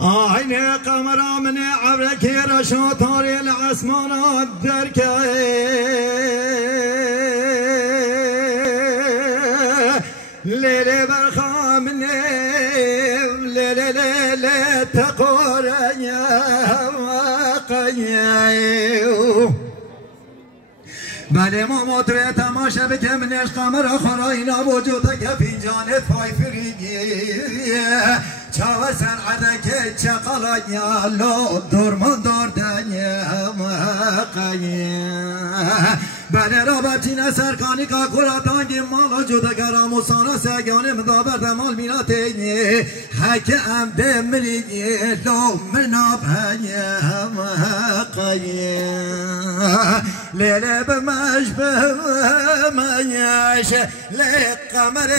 عين قمر من عبرك رشا طاري العسمانات دركه ليلي برخا مني ليلي تقورني وقني بله ما موتوی تماشا بکم منش قمر خراینا وجودك فنجان فایفریگی چاو سرعدك چقلانیا لو درمان داردنیا مقنی بله رابطین سرکانی که کراتانگی مالا جودگرا موسانا سگانه مدابر دمال میناتینی حک امده مرینی لو منابنی مقنی لیله بمش بمنیش لقمر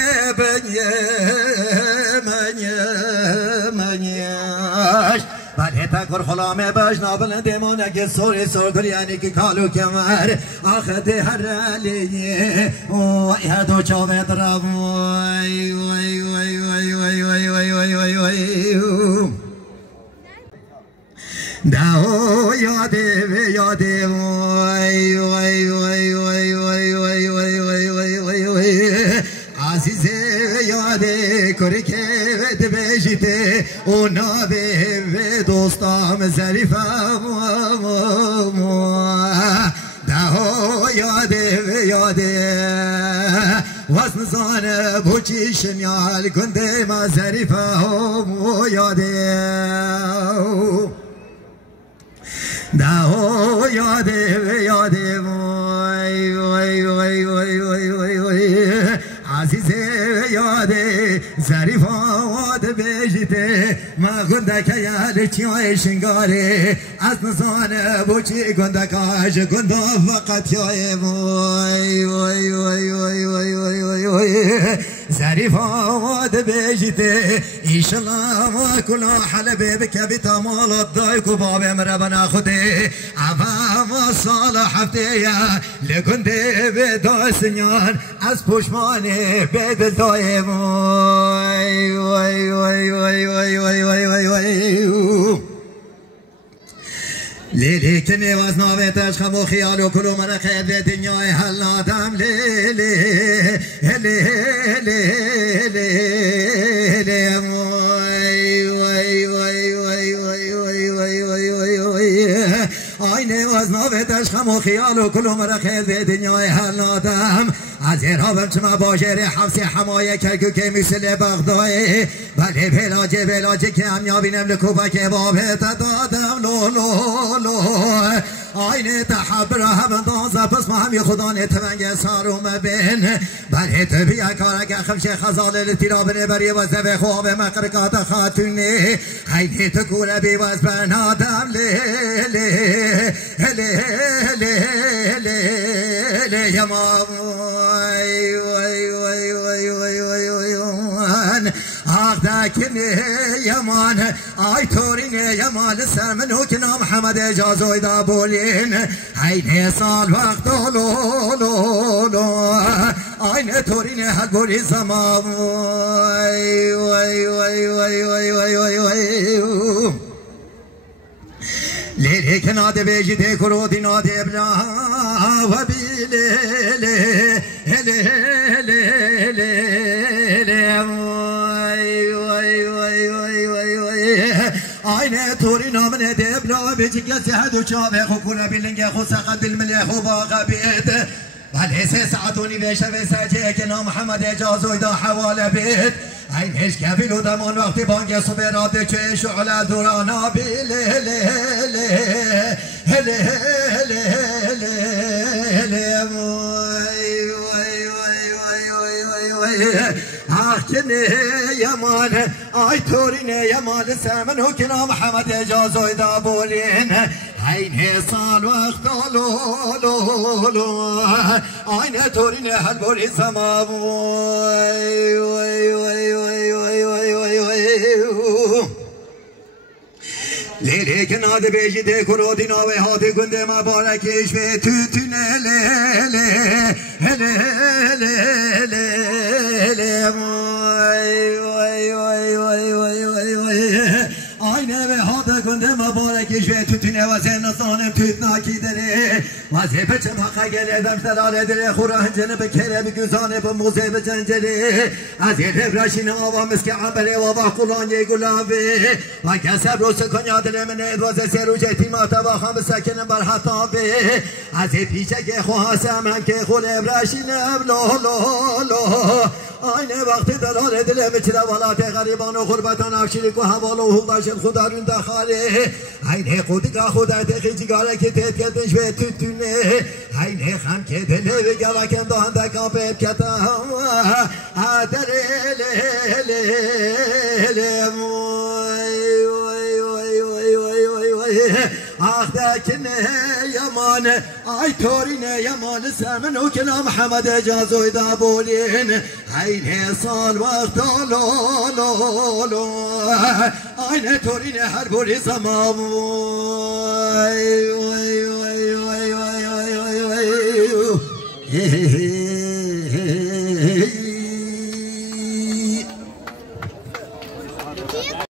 منیش بله تکر خلامه باش نابل دیمانه که سوری سرگر یعنی که کالو کمر آخده هر علیه وای هر دو چاوه درم وای وای وای وای وای وای وای وای وای وای داو یاده وای وای وای وای وای وای وای وای وای وای وای عزیزه یاده کری که ود بجیته اونا به دوستام ظریفم داو یاده واسن زانه بوچی شمیال گنده ما ظریفم یاده داو یاده وای وای وای وای وای وای وای عزیزه یاده ظریف آواد بجیته ما گندک یال چیای شنگاره از نزانه بوچی گندکاش گندا فقط یای وای وای وای وای وای وای وای وای ظریف آواد بجیته ایشالله ما کلا حلبه بکبی تمالات دایکو بابه مربنا خوده عفا سال هفته یا لگنده به داستنیان از پشمانه به دلتای وای وای وای وای وای وای وای وای وای لیلی که نیواز ناویتش خمو خیال و کلو من خید به دنیای حل نادم لیلی وای وای وای وای وای وای وای وای وای وای آینه واز ناویتش خمو خیال و کلو من خید به دنیای حل نادم از ارهابم چما باجر حفظ حمایه کرگو که مثل بغدای بله بلاجه که هم یابینم لکوبا که بابه تدادم لو لو لو آینه تحبر هم دازه پس ما همی خدا نتونگ ساروم بین بله تبیه کارک خمش خزال لطیرابنه بری و زبه خواب مقرقات خاتونه آینه تکوره بیواز برنادم یمام وای وای وای وای وای وای وای آخ داکنه یمان آی تورینه یمان سرمنو که نام محمد اجازوی دا بولین اینه سال وقت لو اینه تورینه حد بولی زمان وای وای وای وای وای وای وای وای لیلی که ناده بیجیده کرودی ناده ابلا و بیلی وای وای وای وای وای وای آینه توری نامنه ده ابلا بیجی کسی هدو چاوه خو کنه بیلنگه خو سقد بالملیه خو باقا بید ولی سه ساعتونی بشه به سجه که نام محمد اجازوی دا حواله بید اینش کفیل و دمان وقتی بانگ صبح راده چه شعله دورانا بیلی آخ کنه یمان آی تورینه یمان سرمنو که نام محمد اجازوی دا بولین اینه سال وقت لو اینه تورینه حل بولی زمان وای وای وای وای وای وای وای وای لیلی که ناده بیجیده کرودی ناوی هاتی گنده مبارکش به توتونه وای وای وای وای وای وای وای آینه به هاده کنده مبارکش به توتونه و زنسانم توت ناکی داره وزه به چمحقه گلیدم سلاله داره خورانجنه به کره بگذانه به موزه به جنجره از یه ربراشین آوا مسکه عبره و با قلان یه گلابه و کسب رو سکن یادره من ادوازه سروجه تیماتا با خام سکنم بر حتابه از یه پیچه که خواستم هم که خول ابراشینم لولولو آینه وقتی دلال دل بچره ولات غریبان و غربتان افشیری که حوال و حقداشم خدا رون دخاله اینه خودی که خدا تخیجی گاره که تید کتش به توتونه اینه خم که دله بگره کن دانده کامپه بکتم عدر آخ دکنه یمان آی تورینه یمان سمنو کنا محمد اجازوی دابولین اینه سال وقت لولولو اینه تورینه هر بوری زمان وای وای وای وای وای وای